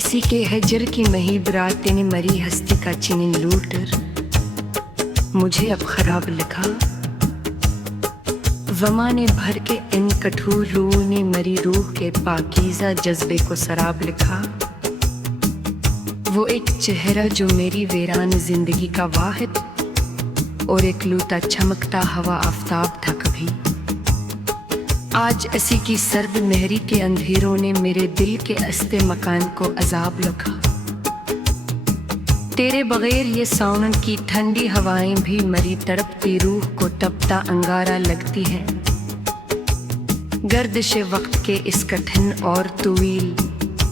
किसी के हजर की महीब रातें ने मरी हस्ती का चिनिन लूटर मुझे अब खराब लिखा। वमा ने भर के इन कठोर रूह ने मरी रूह के पाकीज़ा जज्बे को सराब लिखा। वो एक चेहरा जो मेरी वीरान जिंदगी का वाहिद और एक लूटा चमकता हवा आफ्ताब था कभी। आज ऐसी की सर्द मेहरी के अंधेरों ने मेरे दिल के अस्ते मकान को अजाब लगा। तेरे बगैर ये सावन की ठंडी हवाएं भी मरी तड़पती रूह को तपता अंगारा लगती हैं। गर्दिश वक्त के इस कठिन और तवील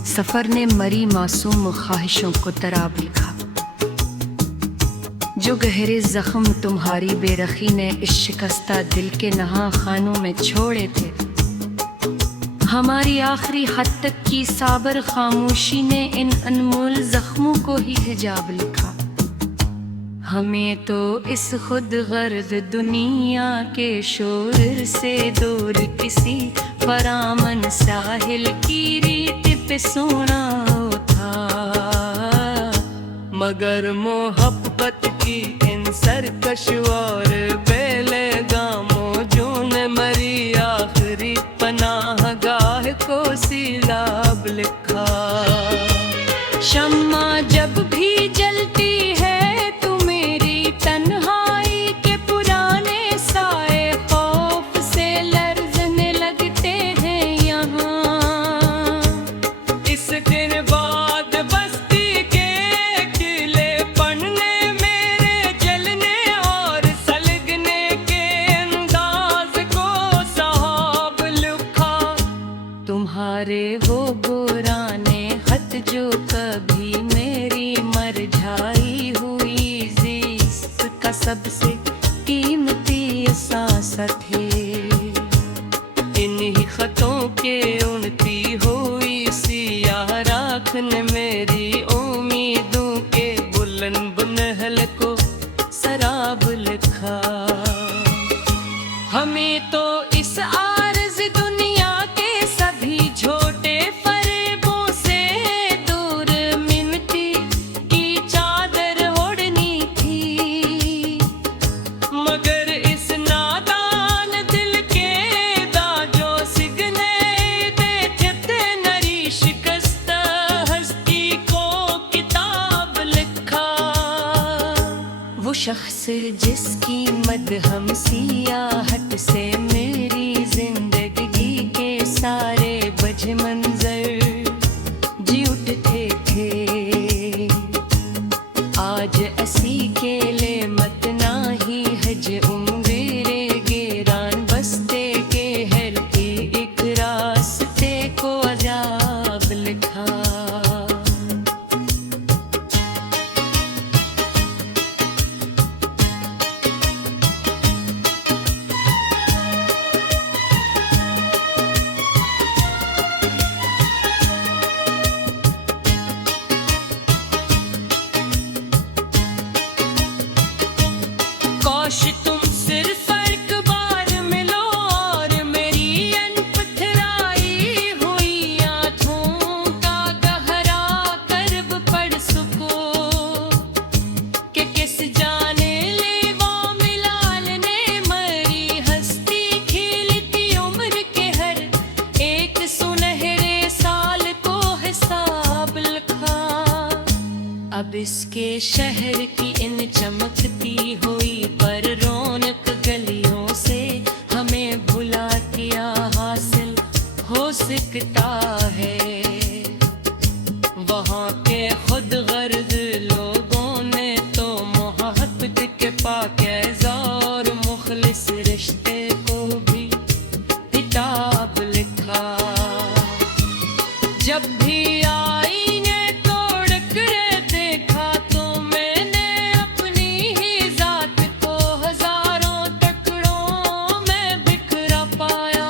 सफर ने मरी मासूम ख्वाहिशों को तराब लिखा। जो गहरे जख्म तुम्हारी बेरखी ने इस शिकस्ता दिल के नहा खानों में छोड़े थे, हमारी आखिरी हद तक की साबर खामोशी ने इन अनमोल जख्मों को ही हिजाब लिखा। हमें तो इस खुद गर्द दुनिया के शोर से दूर किसी परामन साहिल की रीत पे सोना था, मगर मोहब्बत की इन सरकश और बेलगामों जो ने मरी आखिरी पनाहगाह को सीलाब लिखा। शम्मा जब भी जलती है तो मेरी तन्हाई के पुराने साए खौफ से लरज़ने लगते हैं यहाँ। इस दिन बाद बस्ती के किले पढ़ने मेरे जलने और सलगने के अंदाज को साहब लिखा। तुम्हारे वो पुराने खत जो कभी मेरी मरझाई हुई ज़िस्त का सबसे कीमती असासा थे। इन्हीं खतों के उड़ती हुई सियाह राख ने मेरी उम्मीदों के बुलंद बुनहल को सराब लिखा। हमें तो इस आर्ज़ दुनिया के सभी झोटे फरेबों से दूर मिन्नती की चादर ओढ़नी थी, मगर इस नादान दिल के दाजों सिगने देते थे नरी शिकस्त हस्ती को किताब लिखा। वो शख्स जिसकी मदहम सियाहत से मेरी जिंदगी के सारे बज मंजर जी उठते थे, आज असी के ले मत नाही हज उम्रे गेरान बस्ते के हर के एक रास्ते को अजाब लिखा। काश तुम सिर्फ एक बार मिलो और मेरी अनपथराई हुई आँखों का गहरा कर्ब पढ़ सको कि किस जाने लेवा मिलाल ने मरी हस्ती खिलती उम्र के हर एक सुनहरे साल को हिसाब लिखा। अब इसके शहर की इन चमकती हुई पर रौनक गलियों से हमें भुला किया हासिल हो सकता है। वहाँ के खुद गर्द लोगों ने तो मोहब्बत के पाकीज़ा और मुखलिस रिश्ते को भी किताब लिखा। जब भी आईने तोड़ कर देखा तो मैंने अपनी ही जात को हजारों टुकड़ों में बिखरा पाया।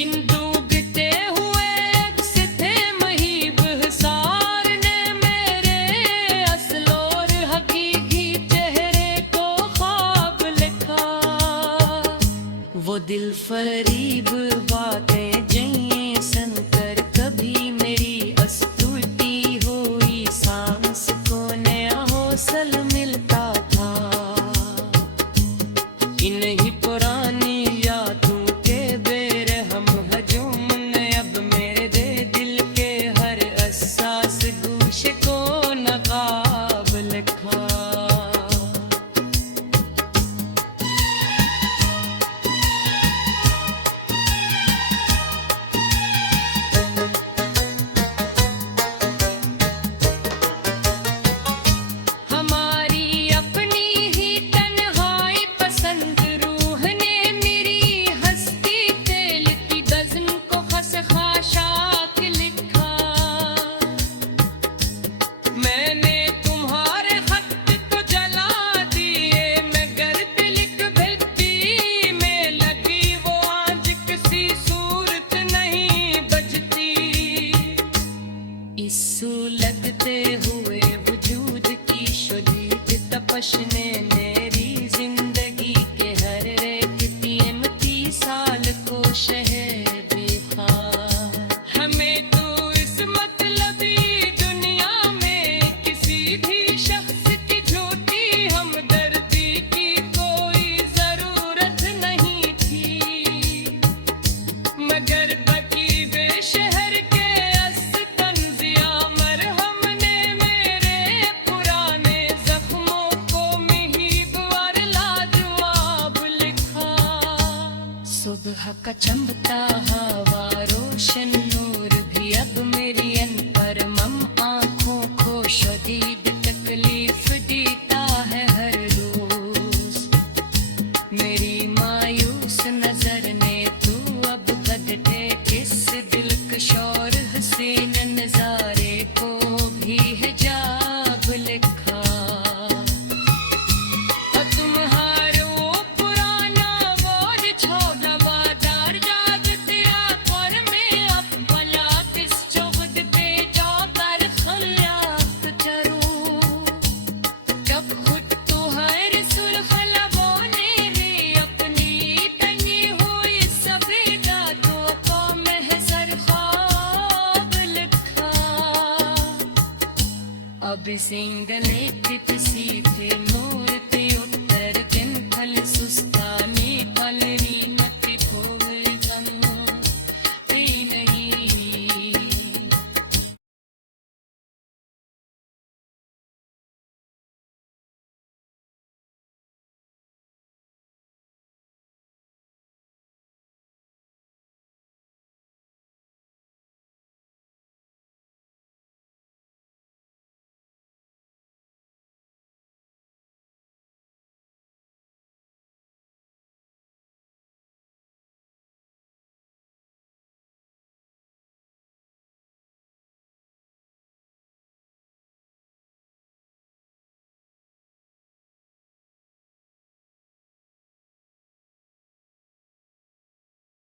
इन डूबते हुए अक्स थे महीब का चमकता हवा रोशन नूर भी अब मेरी अन पर मम आँखों को शदीद तकलीफ देता है हर रोज मेरी मायूस नजर ने तू अब बदले किस दिलकश और हसीन नजारे को भी हिजाब लिखा तुम्हारो पुराना बोझ छोड़ा वादार जाग तेरा पर में अब भला किस चौबद पे जाकर खलियात करूं जब खुद तो हर सुर्ख लबों ने भी अपनी तनी हुई सभी दादों को महजर ख्वाब लिखा अब सिंगले किसी थे नूर